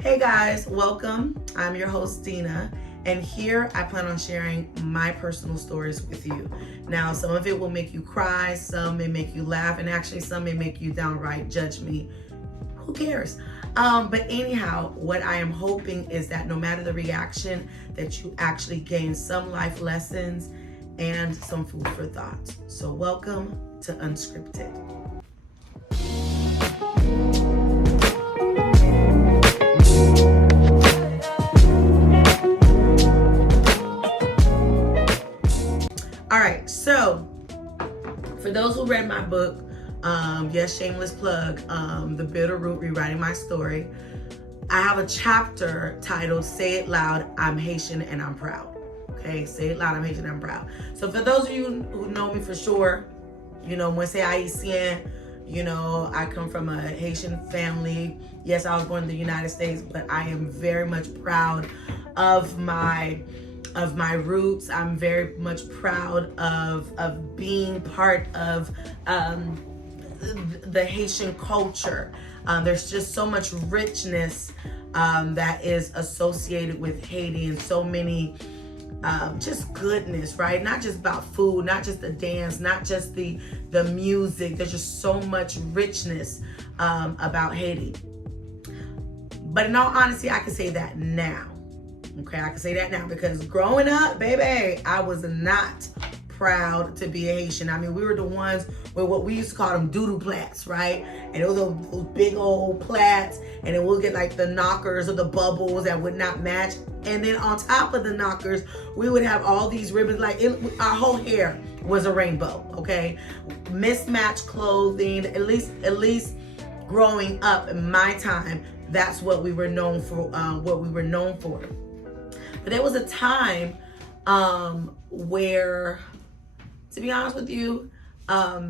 Hey guys, welcome. I'm your host Dina, and here I plan on sharing my personal stories with you. Now, some of it will make you cry, some may make you laugh, and actually some may make you downright judge me. Who cares? But anyhow, what I am hoping is that no matter the reaction, that you actually gain some life lessons and some food for thought. So welcome to Unscripted. All right, so for those who read my book, yes, shameless plug, The Bitter Root, Rewriting My Story, I have a chapter titled Say It Loud, I'm Haitian and I'm Proud. Okay, say it loud, I'm Haitian and I'm proud. So for those of you who know me for sure, when I say Haitian, I come from a Haitian family. Yes, I was born in the United States, but I am very much proud of my roots. I'm very much proud of being part of the Haitian culture. There's just so much richness that is associated with Haiti, and so many just goodness, right? Not just about food, not just the dance, not just the music. There's just so much richness about Haiti. But in all honesty, I can say that now. Okay, I can say that now because growing up, baby, I was not proud to be a Haitian. I mean, we were the ones with what we used to call them doodoo plats, right? And it was those big old plats, and then we'll get like the knockers or the bubbles that would not match. And then on top of the knockers, we would have all these ribbons. Our whole hair was a rainbow. Okay, mismatched clothing. At least growing up in my time, that's what we were known for. But there was a time where, to be honest with you, I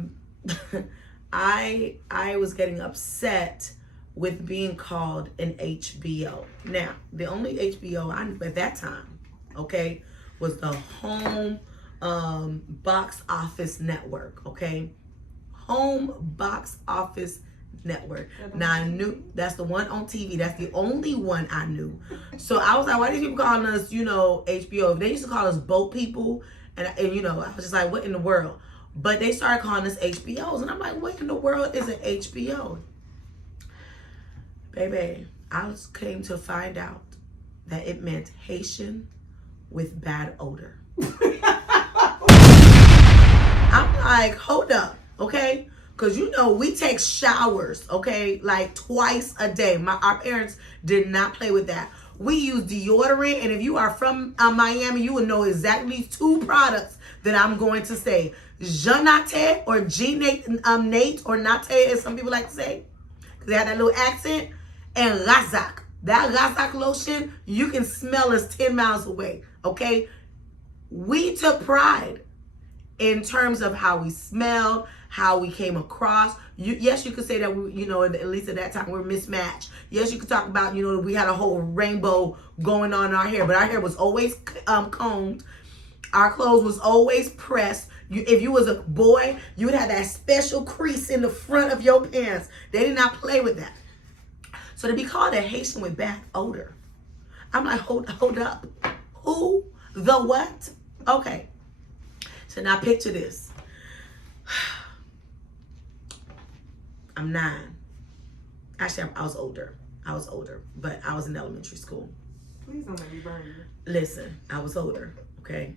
was getting upset with being called an HBO. Now, the only HBO I knew at that time, okay, was the Home Box Office Network, okay? Home Box Office Network. Now I knew that's the one on TV. That's the only one I knew. So I was like, why are these people calling us, HBO? They used to call us boat people, and I was just like, what in the world? But they started calling us HBOs, and I'm like, what in the world is an HBO? Baby, I came to find out that it meant Haitian with bad odor. I'm like, hold up, okay? Because we take showers, okay, like twice a day. Our parents did not play with that. We use deodorant, and if you are from Miami, you will know exactly two products that I'm going to say. Jeanate or Nate or Nate, as some people like to say, because they have that little accent, and Razak. That Razak lotion, you can smell us 10 miles away, okay? We took pride in terms of how we smelled, how we came across. Yes, you could say that we, at least at that time, we're mismatched. Yes, you could talk about, we had a whole rainbow going on in our hair, but our hair was always combed. Our clothes was always pressed. If you was a boy, you would have that special crease in the front of your pants. They did not play with that. So to be called a Haitian with bad odor, I'm like, hold up. Who? The what? Okay. So now picture this. I'm 9. Actually, I was older, but I was in elementary school. Please don't make me burn you. Listen, I was older, okay?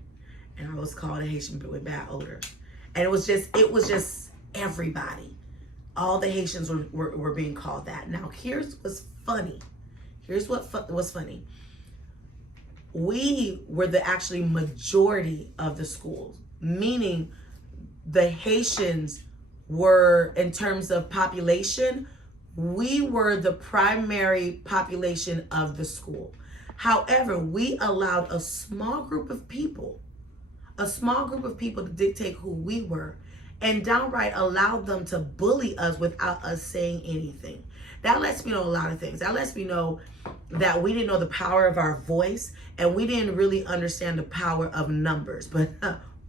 And I was called a Haitian with bad odor. And it was just everybody. All the Haitians were being called that. Now, here's what's funny. Here's what was funny. We were the actually majority of the schools, meaning the Haitians were, in terms of population, we were the primary population of the school. However, we allowed a small group of people to dictate who we were, and downright allowed them to bully us without us saying anything. That lets me know a lot of things. That lets me know that we didn't know the power of our voice, and we didn't really understand the power of numbers. But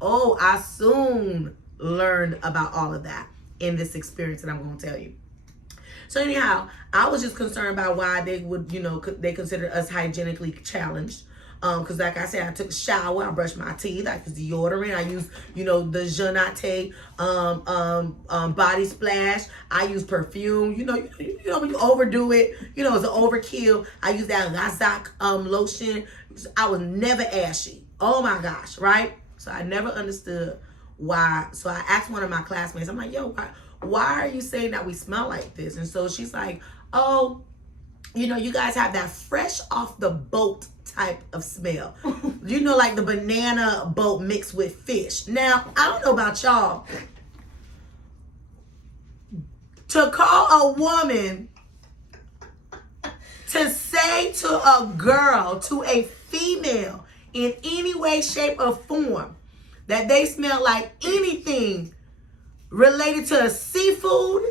I soon learned about all of that in this experience that I'm going to tell you. So anyhow, I was just concerned about why they would, they consider us hygienically challenged. Because like I said, I took a shower, I brushed my teeth, I used deodorant, I used, the Jeanette body splash, I use perfume, when you overdo it, it's an overkill. I use that Lazak lotion. I was never ashy. Oh my gosh, right? So I never understood why. So I asked one of my classmates, I'm like, yo, why are you saying that we smell like this? And so she's like, oh, you guys have that fresh off the boat type of smell. Like the banana boat mixed with fish. Now, I don't know about y'all. To call a woman to say to a girl, to a female, in any way, shape, or form, that they smell like anything related to seafood,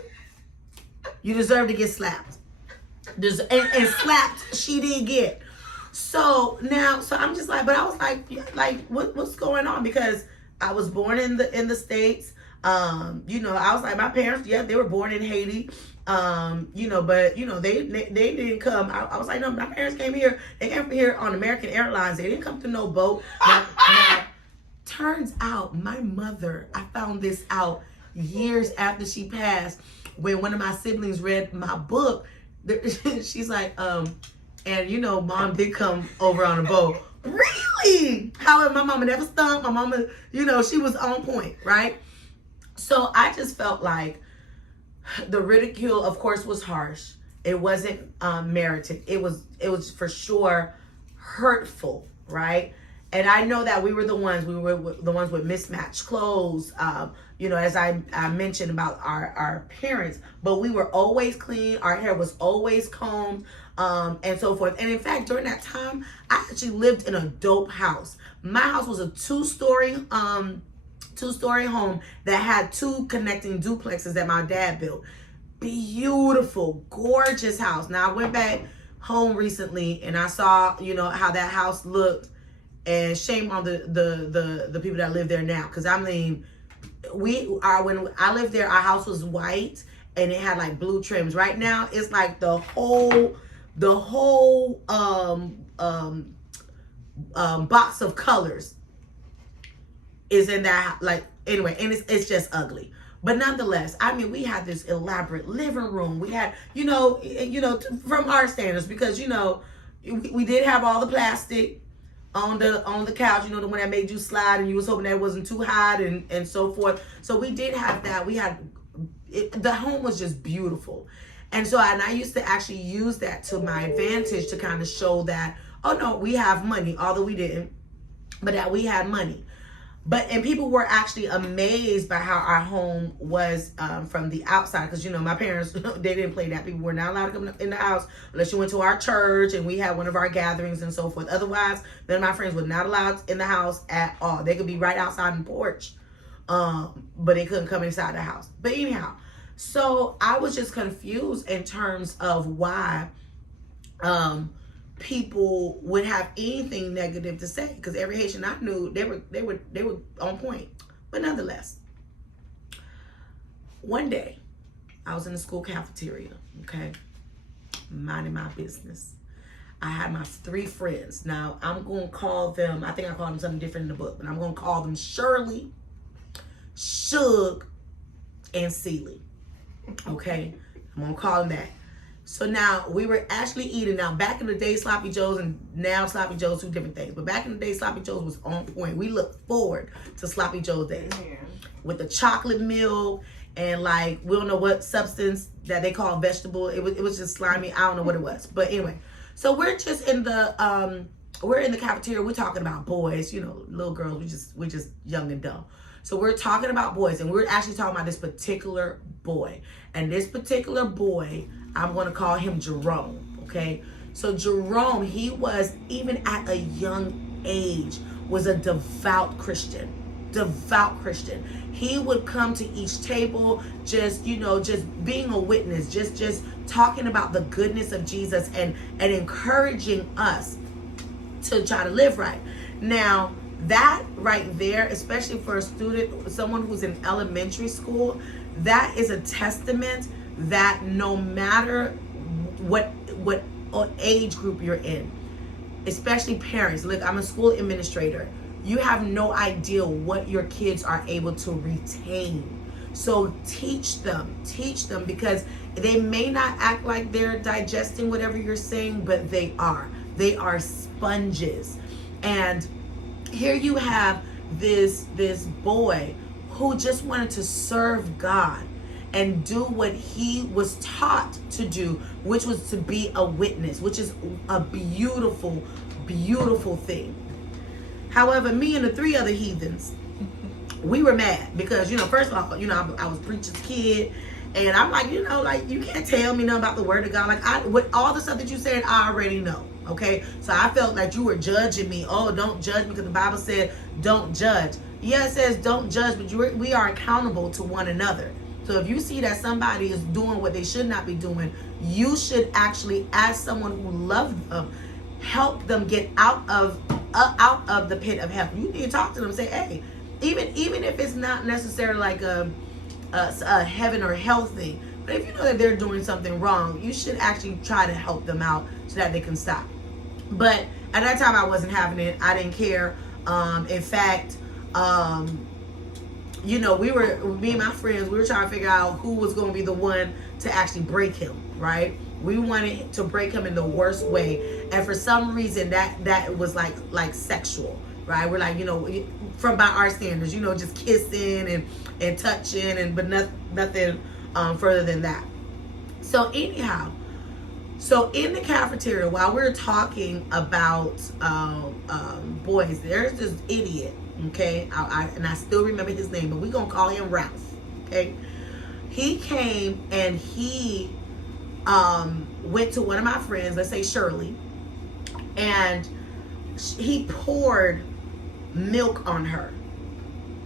you deserve to get slapped. And slapped she did get. So I'm just like, but I was like what's going on? Because I was born in the States. I was like, my parents, yeah, they were born in Haiti. But they didn't come. I was like, no, my parents came here. They came from here on American Airlines. They didn't come through no boat. Now, turns out my mother, I found this out years after she passed, when one of my siblings read my book. She's like, and mom did come over on a boat. Really? However, my mama never stunk. My mama, she was on point, right? So I just felt like the ridicule, of course, was harsh. It wasn't merited. It was for sure hurtful, right? And I know that we were the ones with mismatched clothes, as I mentioned about our parents, but we were always clean. Our hair was always combed, and so forth. And in fact, during that time, I actually lived in a dope house. My house was a two-story home that had two connecting duplexes that my dad built. Beautiful, gorgeous house. Now I went back home recently and I saw, how that house looked. And shame on the people that live there now, because I mean, when I lived there, our house was white and it had like blue trims. Right now, it's like the whole box of colors is in that, like, anyway, and it's just ugly. But nonetheless, I mean, we had this elaborate living room. We had, from our standards, because we did have all the plastic on the couch, the one that made you slide and you was hoping that it wasn't too hot and so forth. So we did have that. We had the home was just beautiful. And so I used to actually use that to my advantage to kind of show that, oh no, we have money, although we didn't, but that we had money. And people were actually amazed by how our home was from the outside. Because, my parents, they didn't play that. People were not allowed to come in the house unless you went to our church and we had one of our gatherings and so forth. Otherwise, none of my friends were not allowed in the house at all. They could be right outside on the porch, but they couldn't come inside the house. But anyhow, so I was just confused in terms of why people would have anything negative to say, because every Haitian I knew, they were on point. But nonetheless, one day I was in the school cafeteria, okay, minding my business. I had my three friends. Now I'm gonna call them, I think I called them something different in the book, but I'm gonna call them Shirley, Suge, and Celie. Okay, I'm gonna call them that. So now we were actually eating. Now back in the day, Sloppy Joe's and now Sloppy Joe's, two different things. But back in the day, Sloppy Joe's was on point. We looked forward to Sloppy Joe's days with the chocolate milk and like we don't know what substance that they call vegetable. It was just slimy. I don't know what it was. But anyway, so we're just in the we're in the cafeteria. We're talking about boys. Little girls. We're just young and dumb. So we're talking about boys, and we're actually talking about this particular boy. And this particular boy, I'm going to call him Jerome, okay? So Jerome, he was, even at a young age, was a devout Christian. He would come to each table just being a witness, just talking about the goodness of Jesus and encouraging us to try to live right. Now, that right there, especially for a student, someone who's in elementary school, that is a testament that no matter what age group you're in, especially parents. Look, I'm a school administrator. You have no idea what your kids are able to retain. So teach them, because they may not act like they're digesting whatever you're saying, but they are. They are sponges. And here you have this boy who just wanted to serve God and do what he was taught to do, which was to be a witness, which is a beautiful, beautiful thing. However, me and the three other heathens, we were mad because, first of all, I was preacher's kid, and I'm like, like, you can't tell me nothing about the word of God. Like, with all the stuff that you said, I already know. Okay, so I felt like you were judging me. Oh, don't judge, because the Bible said don't judge. Yeah, it says don't judge, but we are accountable to one another. So if you see that somebody is doing what they should not be doing, you should actually, as someone who loves them, help them get out of the pit of hell. You need to talk to them and say, hey, even if it's not necessarily like a heaven or hell thing, but if you know that they're doing something wrong, you should actually try to help them out so that they can stop. But at that time, I wasn't having it. I didn't care. In fact, me and my friends, we were trying to figure out who was going to be the one to actually break him, right? We wanted to break him in the worst way, and for some reason that was like sexual, right? We're like, from by our standards, just kissing and touching, but nothing further than that. So anyhow, in the cafeteria, while we're talking about boys, there's this idiot. Okay, I still remember his name, but we're gonna call him Ralph. Okay, he came and he went to one of my friends, let's say Shirley, and he poured milk on her.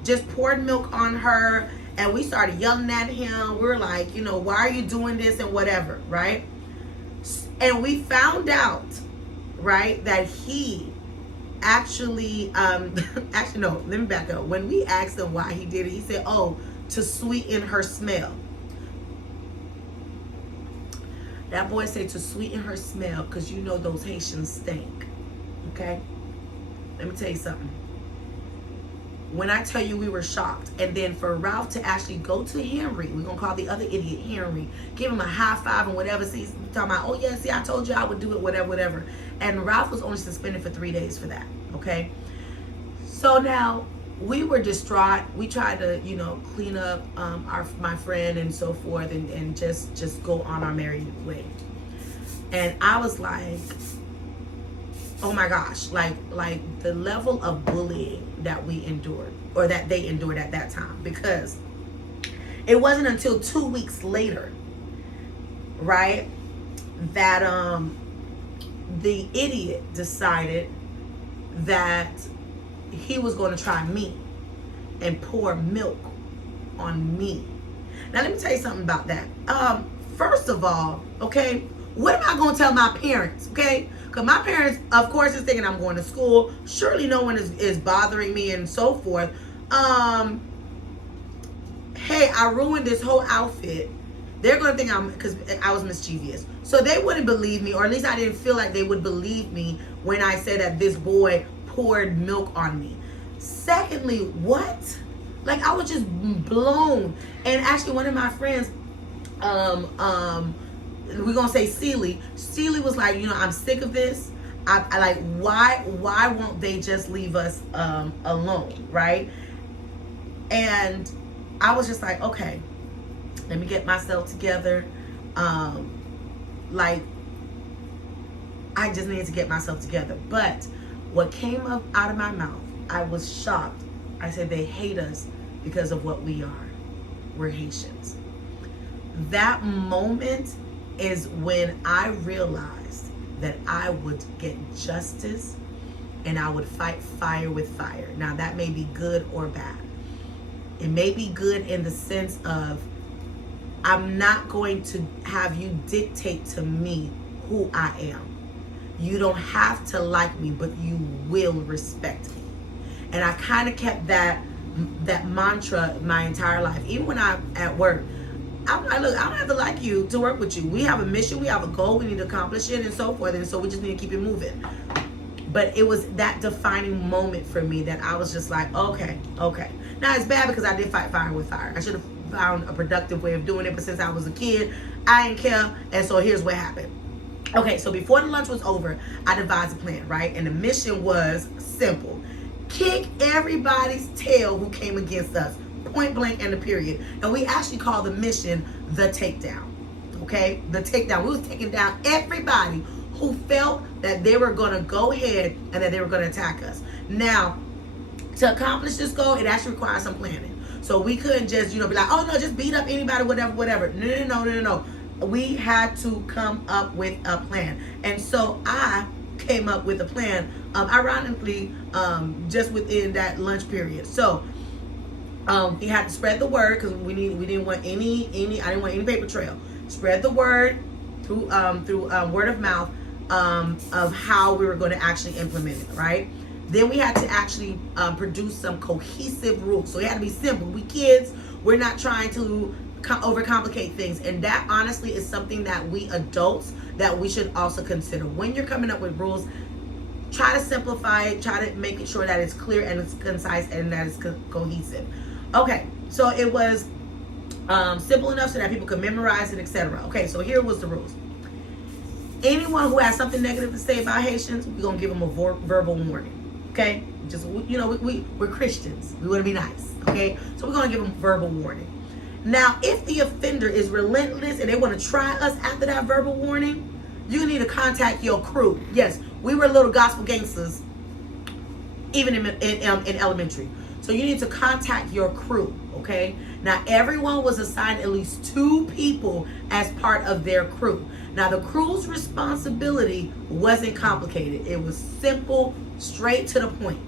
Just poured milk on her, and we started yelling at him. We were like, why are you doing this and whatever, right? And we found out, right, that he actually no, let me back up. When we asked him why he did it, he said, oh, to sweeten her smell. That boy said to sweeten her smell, because those Haitians stink. Okay, let me tell you something. When I tell you we were shocked, and then for Ralph to actually go to Henry, we're gonna call the other idiot Henry, give him a high five and whatever. See, talking about, oh yeah, see, I told you I would do it, whatever. And Ralph was only suspended for 3 days for that. Okay, so now we were distraught. We tried to, clean up my friend and so forth, and just go on our merry way. And I was like, oh my gosh, like the level of bullying that we endured, or that they endured at that time, because it wasn't until 2 weeks later, right, that the idiot decided that he was going to try me and pour milk on me. Now let me tell you something about that. First of all, okay, what am I going to tell my parents, okay? Because my parents, of course, is thinking I'm going to school. Surely no one is bothering me and so forth. Hey, I ruined this whole outfit. They're going to think because I was mischievous. So they wouldn't believe me, or at least I didn't feel like they would believe me when I said that this boy poured milk on me. Secondly, what? Like, I was just blown. And actually, one of my friends, we're gonna say Celie was like, I'm sick of this. I like, why won't they just leave us alone, right? And I was just like, okay, let me get myself together. Like, I just needed to get myself together. But what came up out of my mouth, I was shocked. I said, they hate us because of what we are. We're Haitians. That moment is when I realized that I would get justice, and I would fight fire with fire. Now, that may be good or bad. It may be good in the sense of, I'm not going to have you dictate to me who I am. You don't have to like me, but you will respect me. And I kind of kept that mantra my entire life. Even when I'm at work, I'm like, look, I don't have to like you to work with you. We have a mission, we have a goal, we need to accomplish it, and so forth. And so we just need to keep it moving. But it was that defining moment for me that I was just like, okay. Now it's bad because I did fight fire with fire. I should have found a productive way of doing it, but since I was a kid, I didn't care. And so here's what happened. Okay, so before the lunch was over, I devised a plan, right? And the mission was simple. Kick everybody's tail who came against us, point blank and a period. And we actually called the mission the takedown. Okay, the takedown. We was taking down everybody who felt that they were going to go ahead and that they were going to attack us. Now, to accomplish this goal, it actually requires some planning. So we couldn't just, be like, oh no, just beat up anybody, whatever. No. We had to come up with a plan. And so I came up with a plan, ironically, just within that lunch period. So we had to spread the word because we didn't want I didn't want any paper trail. Spread the word through word of mouth of how we were going to actually implement it, right? Then we had to actually produce some cohesive rules. So it had to be simple. We kids, we're not trying to overcomplicate things, and that honestly is something that we adults that we should also consider. When you're coming up with rules, try to simplify it, try to make it sure that it's clear and it's concise and that it's cohesive. Okay, so it was simple enough so that people could memorize it, etc. Okay, so here was the rules. Anyone who has something negative to say about Haitians, we're gonna give them a verbal warning. Okay, just we're Christians, we want to be nice. Okay, so we're gonna give them verbal warning. Now, if the offender is relentless and they want to try us after that verbal warning, you need to contact your crew. Yes, we were little gospel gangsters, even in elementary. So you need to contact your crew, okay? Now, everyone was assigned at least 2 people as part of their crew. Now, the crew's responsibility wasn't complicated. It was simple, straight to the point.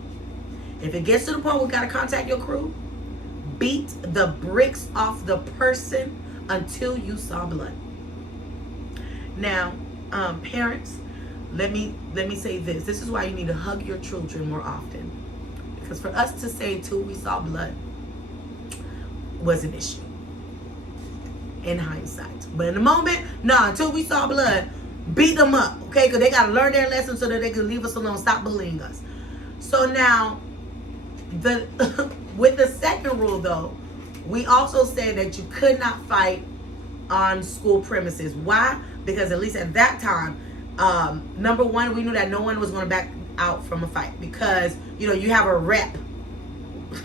If it gets to the point where we got to contact your crew, beat the bricks off the person until you saw blood. Now, parents, let me say this. This is why you need to hug your children more often. Because for us to say till we saw blood was an issue in hindsight. But in the moment, until we saw blood, beat them up, okay? Because they got to learn their lesson so that they can leave us alone, stop bullying us. So now, with the second rule, though, we also said that you could not fight on school premises. Why? Because at least at that time, number one, we knew that no one was going to back out from a fight because, you have a rep.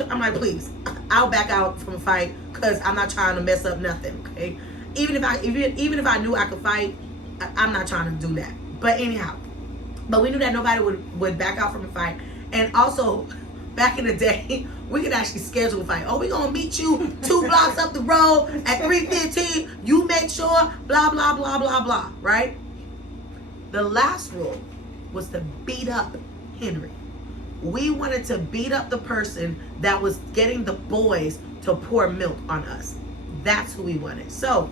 I'm like, please, I'll back out from a fight because I'm not trying to mess up nothing, okay? Even if I knew I could fight, I'm not trying to do that. But anyhow, we knew that nobody would back out from a fight. And also, back in the day, we could actually schedule a fight. Oh, we're going to meet you 2 blocks up the road at 3:15. You make sure, blah, blah, blah, blah, blah, right? The last rule was to beat up Henry. We wanted to beat up the person that was getting the boys to pour milk on us. That's who we wanted. So,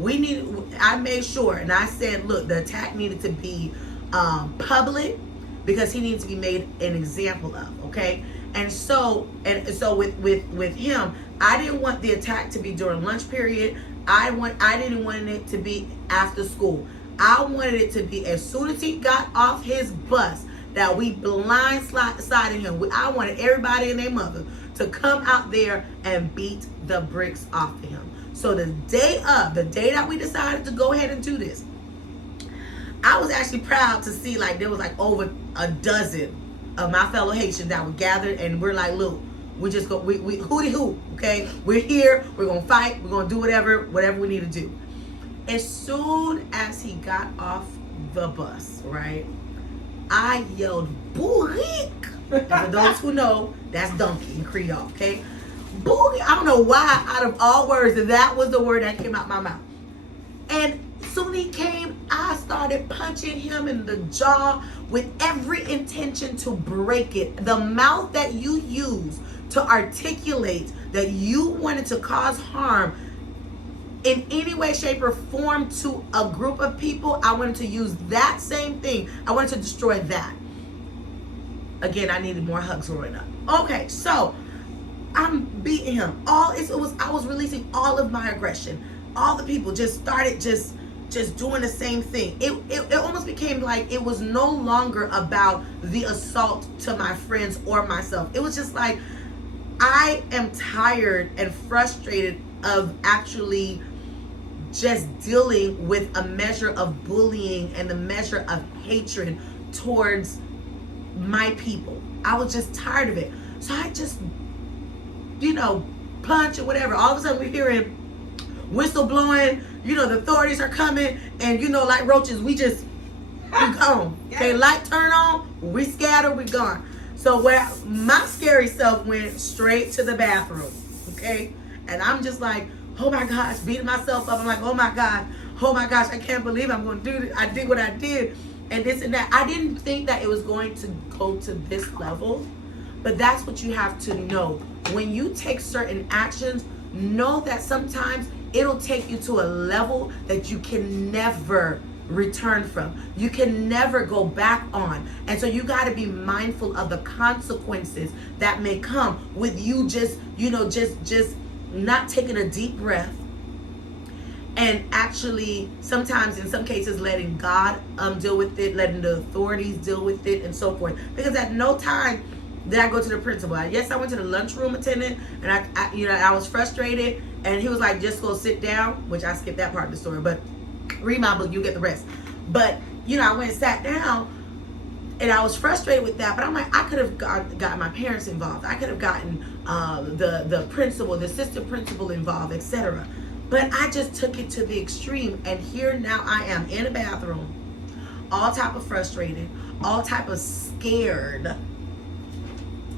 I made sure, and I said, look, the attack needed to be public, because he needs to be made an example of, okay? And so with him, I didn't want the attack to be during lunch period. I didn't want it to be after school. I wanted it to be as soon as he got off his bus that we blindsided him. I wanted everybody and their mother to come out there and beat the bricks off of him. So the day that we decided to go ahead and do this, I was actually proud to see there was over a dozen of my fellow Haitians that were gathered, and we're like, look, we just go, we hooty hoot, okay? We're here, we're gonna fight, we're gonna do whatever we need to do. As soon as he got off the bus, right, I yelled, "Bourrique!" And for those who know, that's donkey in Creole, okay? Bourrique. I don't know why, out of all words, that was the word that came out my mouth. And soon he came, I started punching him in the jaw with every intention to break it. The mouth that you use to articulate that you wanted to cause harm in any way, shape, or form to a group of people, I wanted to use that same thing. I wanted to destroy that. Again, I needed more hugs growing up. Okay, so I'm beating him. I was releasing all of my aggression. All the people just started just doing the same thing. It almost became like it was no longer about the assault to my friends or myself. It was just like, I am tired and frustrated of actually just dealing with a measure of bullying and the measure of hatred towards my people. I was just tired of it. So I just, punch or whatever. All of a sudden we're hearing whistle blowing, the authorities are coming, and like roaches, we gone. Okay, light turn on, we scatter, we gone. So where my scary self went straight to the bathroom, okay? And I'm just like, oh my gosh, beating myself up. I'm like, oh my gosh, I can't believe I'm going to do this. I did what I did, and this and that. I didn't think that it was going to go to this level, but that's what you have to know. When you take certain actions, know that sometimes it'll take you to a level that you can never return from. You can never go back on. And so you got to be mindful of the consequences that may come with you just not taking a deep breath and actually sometimes in some cases letting God deal with it, letting the authorities deal with it and so forth. Because at no time did I go to the principal. Yes, I went to the lunchroom attendant, and I was frustrated, and he was like, just go sit down, which I skipped that part of the story, but read my book, you get the rest. But I went and sat down, and I was frustrated with that. But I'm like, I could have got my parents involved. I could have gotten the principal, the assistant principal involved, etc. But I just took it to the extreme, and here now I am in a bathroom, all type of frustrated, all type of scared.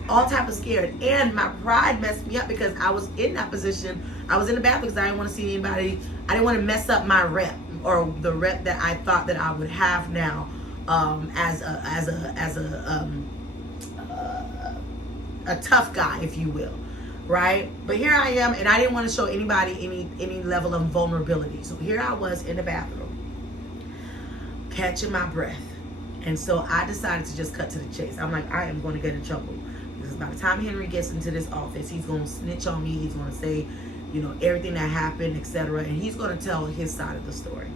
And my pride messed me up because I was in that position. I was in the bathroom because I didn't want to see anybody. I didn't want to mess up my rep, or the rep that I thought that I would have now, as a tough guy, if you will, right? But here I am, and I didn't want to show anybody any level of vulnerability. So here I was in the bathroom, catching my breath, and so I decided to just cut to the chase. I'm like, I am going to get in trouble. Because by the time Henry gets into this office, he's going to snitch on me. He's going to say, everything that happened, etc. And he's going to tell his side of the story.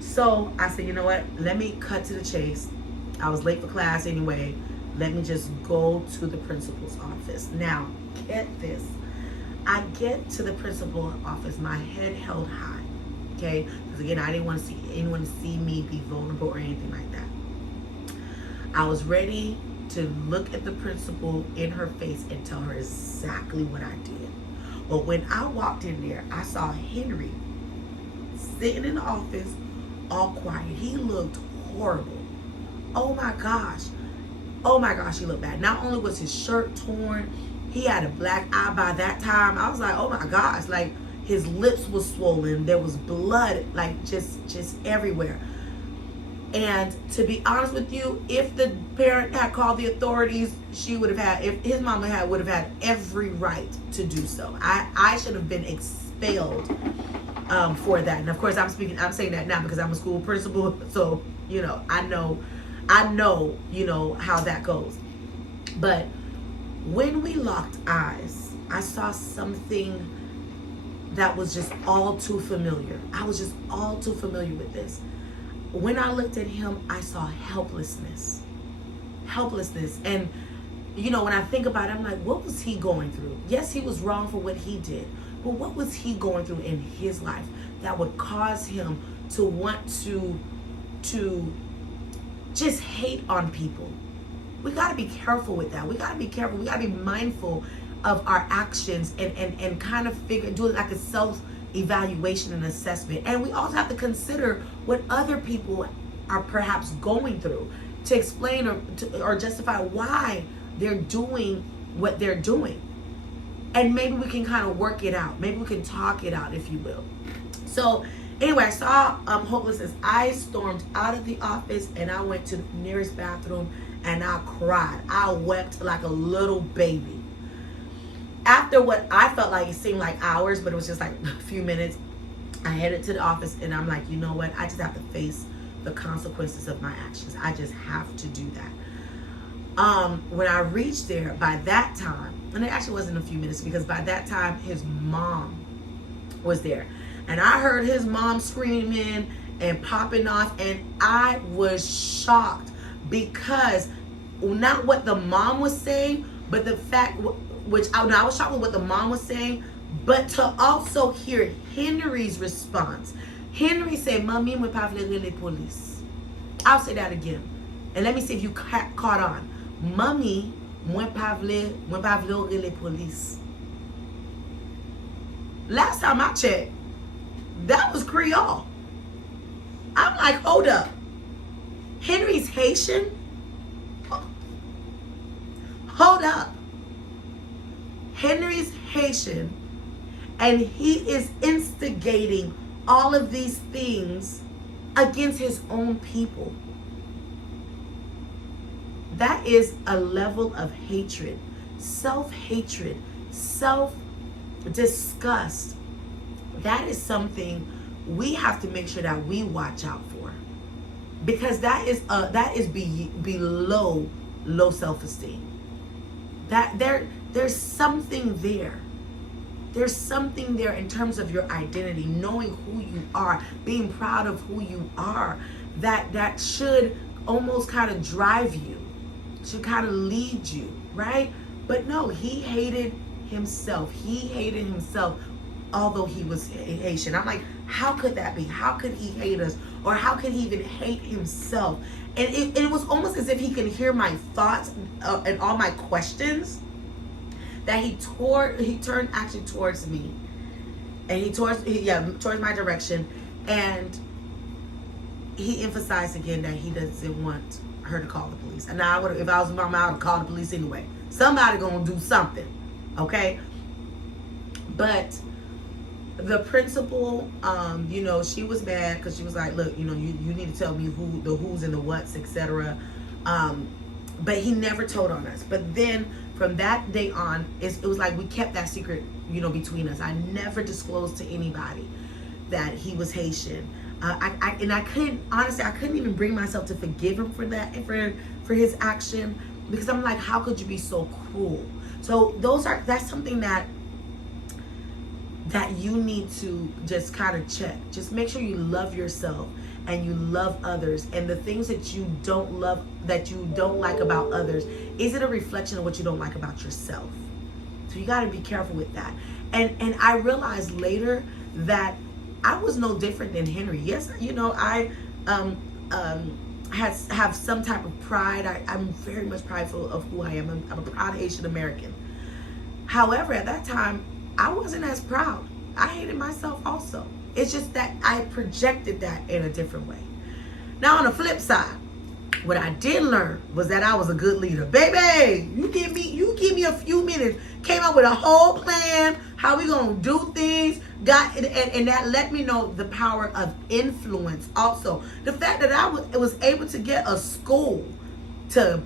So I said, you know what? Let me cut to the chase. I was late for class anyway. Let me just go to the principal's office. Now, get this. I get to the principal's office, my head held high. Okay? Because again, I didn't want to see anyone see me be vulnerable or anything like that. I was ready to look at the principal in her face and tell her exactly what I did. But when I walked in there, I saw Henry sitting in the office, all quiet. He looked horrible. Oh my gosh, he looked bad. Not only was his shirt torn, he had a black eye by that time. I was like, oh my gosh, like his lips was swollen. There was blood, like just everywhere. And to be honest with you, if the parent had called the authorities, if his mama would have had every right to do so. I should have been expelled for that. And of course, I'm saying that now because I'm a school principal, so I know how that goes. But when we locked eyes, I saw something that was just all too familiar. I was just all too familiar with this. When I looked at him, I saw helplessness. And, when I think about it, I'm like, what was he going through? Yes, he was wrong for what he did. But what was he going through in his life that would cause him to want to just hate on people? We got to be careful with that. We got to be careful. We got to be mindful of our actions and kind of do it like a self-evaluation and assessment. And we also have to consider what other people are perhaps going through to explain or justify why they're doing what they're doing. And maybe we can kind of work it out. Maybe we can talk it out, if you will. So anyway, I saw hopelessness. I stormed out of the office and I went to the nearest bathroom and I cried. I wept like a little baby. After what I felt like it seemed like hours, but it was just like a few minutes, I headed to the office and I'm like, you know what? I just have to face the consequences of my actions. I just have to do that. When I reached there, by that time, and it actually wasn't a few minutes because by that time his mom was there. And I heard his mom screaming and popping off, and I was shocked because not what the mom was saying, but the fact, which I was shocked with what the mom was saying, but to also hear Henry's response. Henry said, "Mommy, mwen pa vle rele police." I'll say that again. And let me see if you caught on. "Mommy, mwen pa vle rele police." Last time I checked, that was Creole. I'm like, hold up. Henry's Haitian? Hold up. Henry's Haitian, and he is instigating all of these things against his own people. That is a level of hatred, self-hatred, self-disgust. That is something we have to make sure that we watch out for, because that is below low self-esteem. That there's something there. There's something there in terms of your identity, knowing who you are, being proud of who you are. That should almost kind of drive you, should kind of lead you, right? But no, he hated himself. He hated himself, although he was Haitian. I'm like, how could that be? How could he hate us? Or how could he even hate himself? And it was almost as if he could hear my thoughts and all my questions. That he turned actually towards me, and towards my direction, and he emphasized again that he doesn't want her to call the police. And now if I was mama, I would call the police anyway. Somebody gonna do something, okay? But the principal, she was mad because she was like, look, you need to tell me who's and the what's, etc. But he never told on us. But then from that day on, it was like we kept that secret, between us. I never disclosed to anybody that he was Haitian. I couldn't even bring myself to forgive him for that, for his action, because I'm like, how could you be so cruel? So that's something that you need to just kind of check. Just make sure you love yourself and you love others, and the things that you don't like about others, is it a reflection of what you don't like about yourself? So you got to be careful with that. And I realized later that I was no different than Henry. Yes, I have some type of pride. I'm very much prideful of who I am. I'm a proud Haitian American. However, at that time, I wasn't as proud. I hated myself also. It's just that I projected that in a different way. Now, on the flip side, what I did learn was that I was a good leader. Baby, you give me a few minutes. Came up with a whole plan, how we gonna do things. And that let me know the power of influence. Also, the fact that I was able to get a school to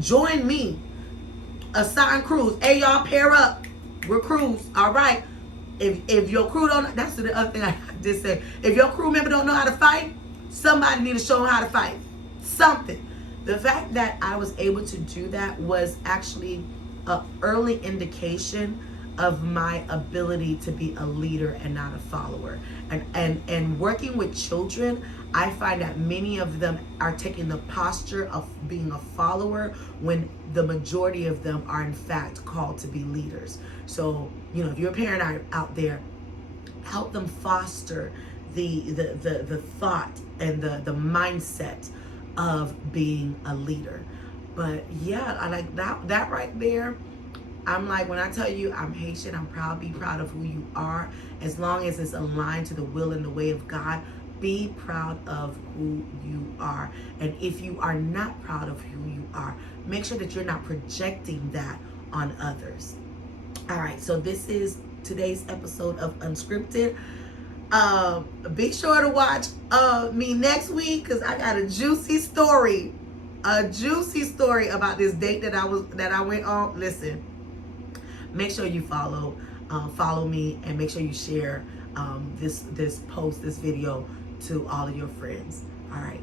join me, assign crews. Hey, y'all, pair up. We're crews, all right. If your crew don't, that's the other thing I did say. If your crew member don't know how to fight, somebody need to show them how to fight. Something. The fact that I was able to do that was actually an early indication of my ability to be a leader and not a follower. And working with children, I find that many of them are taking the posture of being a follower when the majority of them are in fact called to be leaders. So, if you're a parent out there, help them foster the thought and the mindset of being a leader. But yeah, I like that right there. I'm like, when I tell you I'm Haitian, I'm proud. Be proud of who you are, as long as it's aligned to the will and the way of God. Be proud of who you are. And if you are not proud of who you are, make sure that you're not projecting that on others. All right, so this is today's episode of Unscripted. Be sure to watch me next week, because I got a juicy story about this date that I went on. Listen, make sure you follow me, and make sure you share this video to all of your friends. All right.